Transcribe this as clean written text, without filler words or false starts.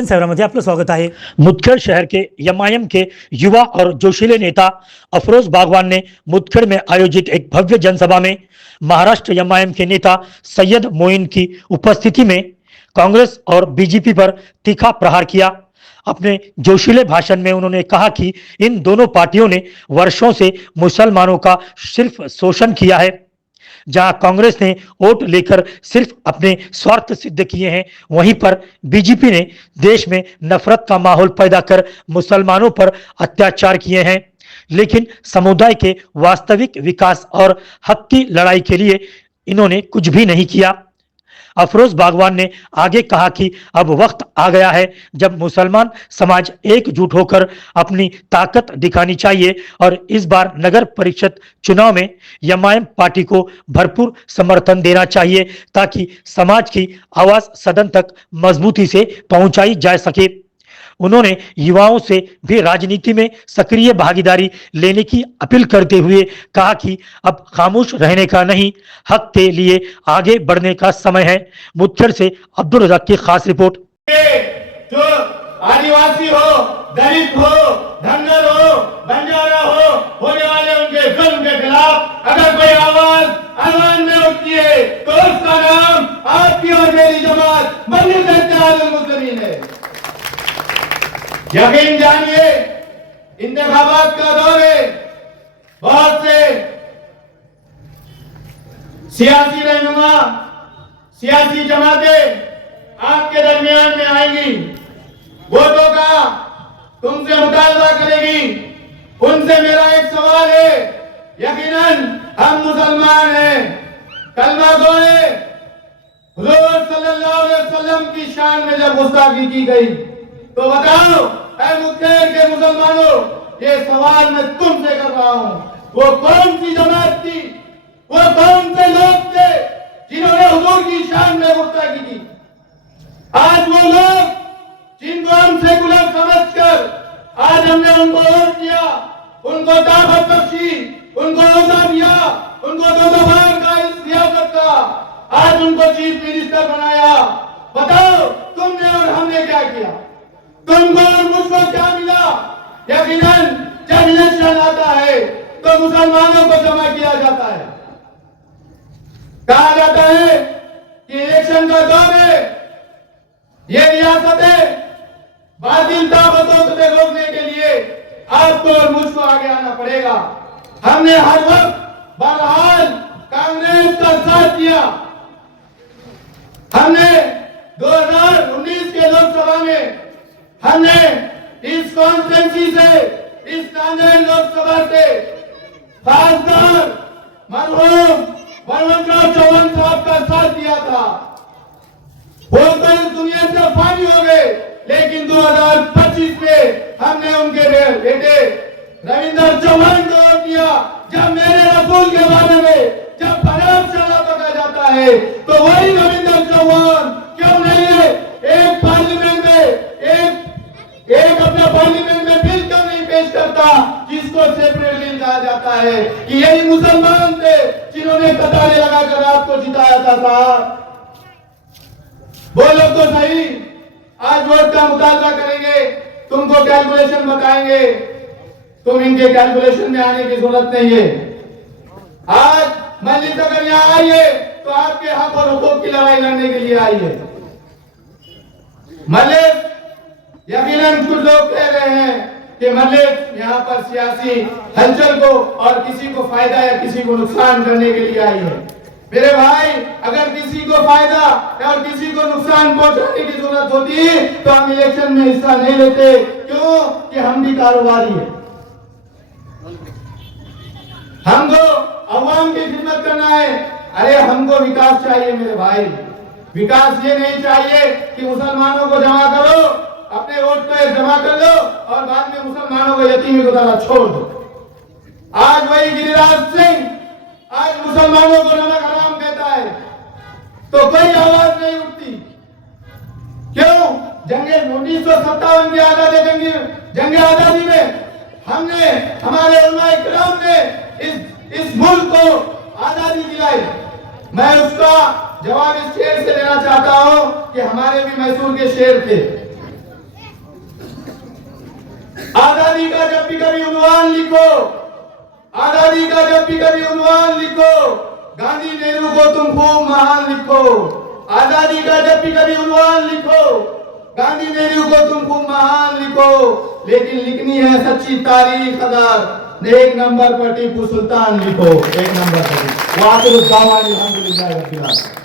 Nation सेवरामध्ये आपलं स्वागत आहे। मुदखेड शहर के एमआईएम के युवा और जोशीले नेता अफरोज बागवान ने मुदखेड में आयोजित एक भव्य जनसभा में महाराष्ट्र एमआईएम के नेता सैयद मोइन की उपस्थिति में कांग्रेस और बीजेपी पर तीखा प्रहार किया। अपने जोशीले भाषण में उन्होंने कहा कि इन दोनों पार्टियों ने वर्षों से मुसलमानों का सिर्फ शोषण किया है। जहां कांग्रेस ने वोट लेकर सिर्फ अपने स्वार्थ सिद्ध किए हैं, वहीं पर बीजेपी ने देश में नफरत का माहौल पैदा कर मुसलमानों पर अत्याचार किए हैं। लेकिन समुदाय के वास्तविक विकास और हक की लड़ाई के लिए इन्होंने कुछ भी नहीं किया। अफरोज बागवान ने आगे कहा कि अब वक्त आ गया है जब मुसलमान समाज एकजुट होकर अपनी ताकत दिखानी चाहिए और इस बार नगर परिषद चुनाव में एमआईएम पार्टी को भरपूर समर्थन देना चाहिए ताकि समाज की आवाज सदन तक मजबूती से पहुंचाई जा सके। उन्होंने युवाओं से भी राजनीति में सक्रिय भागीदारी लेने की अपील करते हुए कहा कि अब खामोश रहने का नहीं, हक के लिए आगे बढ़ने का समय है। मुदखेड से अब्दुल रज़ाक की खास रिपोर्ट। जो आदिवासी हो, दलित हो, धनगर हो, बंजारा हो, होने वाले उनके जुल्म के खिलाफ अगर कोई आवाज में उठती है तो उसका नाम आपकी और मेरी जमात मजलिस इत्तेहादुल मुस्लिमीन है। यकीन जानिए, इंतखाबात का दौर है। बहुत से सियासी रहनुमा, सियासी जमातें आपके दरमियान में आएंगी, वोटों का तुमसे मुतालबा करेगी। उनसे मेरा एक सवाल है, यकीनन हम मुसलमान हैं, कलमा गो है। हुजूर सल्लल्लाहु अलैहि वसल्लम की शान में जब गुस्ताखी की गई तो बताओ ऐ मुदखेड के मुसलमानों, ये सवाल मैं तुमसे कर रहा हूं, वो कौन सी जमात थी, वो कौन से लोग थे जिन्होंने हुजूर की शान में गुस्ताखी की? आज वो लोग जिनको हम सेकुलर समझकर आज हमने उनको वोट दिया, उनको दावत बख्शी, उनको औहदा दिया, उनको 2 बार का रियासत का, आज उनको चीफ मिनिस्टर बनाया। बताओ तुमने और हमने क्या किया? तुमको और मुझको क्या मिला? यकीनन जब इलेक्शन आता है तो मुसलमानों को जमा किया जाता है। कहा जाता है कि इलेक्शन का दौर है, ये रियासतें बातिल ताकतों को रोकने के लिए आपको और मुझको आगे आना पड़ेगा। हमने हर वक्त बहरहाल कांग्रेस का साथ दिया। हमने 2019 के लोकसभा में हमने इस कॉन्स्टिट्यूंसी से, इस नांदेड़ लोकसभा से खासदार मरहूम बलवंतराव चौहान साहब का साथ दिया था। वो तो इस दुनिया से फानी हो गए, लेकिन 2025 में हमने उनके बेटे रविंदर चौहान को वोट दिया। जब मेरे रसूल के बारे में जब खराब शराब बका जाता है तो वही रविंदर चौहान क्यों नहीं है? एक पार्लियामेंट में एक अपना पार्लियामेंट में बिल क्यों नहीं पेश करता जिसको सेपरेट बिल कहा जाता है कि यही मुसलमान थे जिन्होंने कतारें लगाकर आपको जिताया था साहब। बोलो तो सही, आज वोट का मुतालबा करेंगे, तुमको कैलकुलेशन बताएंगे, तुम इनके कैलकुलेशन में आने की जरूरत नहीं है। आज मजलिस अगर यहाँ आई है तो आपके हक और हुकूक की लड़ाई लड़ने के लिए आई है। मजलिस यकीनन कुछ लोग कह रहे हैं कि मजलिस यहाँ पर सियासी हलचल को और किसी को फायदा या किसी को नुकसान करने के लिए आई है। मेरे भाई, अगर किसी को फायदा और किसी को नुकसान पहुंचाने की जरूरत होती तो हम इलेक्शन में हिस्सा नहीं लेते। क्यों? कि हम भी कारोबारी हैं। हमको अवाम की खिदमत करना है। अरे हमको विकास चाहिए मेरे भाई। विकास ये नहीं चाहिए कि मुसलमानों को जमा करो, अपने वोट पे जमा कर लो और बाद में मुसलमानों को यतीमी को तरह छोड़ दो। आज वही गिरिराज सिंह आज मुसलमानों को नमक हराम कहता है तो कोई आवाज नहीं उठती। क्यों? जंगे 1957 की आजादी जंगे आजादी में हमने, हमारे उलमा इकराम ने इस मुल्क को आजादी दिलाई। मैं उसका जवाब इस शेर से लेना चाहता हूं कि हमारे भी मैसूर के शेर थे। आजादी का जब भी कभी उन्वान लिखो, आजादी का जब भी कभी उन्वान लिखो, गांधी नेहरू को तुम खूब महान लिखो। आजादी का जब भी कभी उन्वान लिखो, गांधी नेहरू को तुम खूब महान लिखो, लेकिन लिखनी है सच्ची तारीख अगर एक नंबर पर टीपू सुल्तान लिखो, एक नंबर पर। वाक़िअत दावानी अल्हम्दुलिल्लाह रब्बिल आलमीन।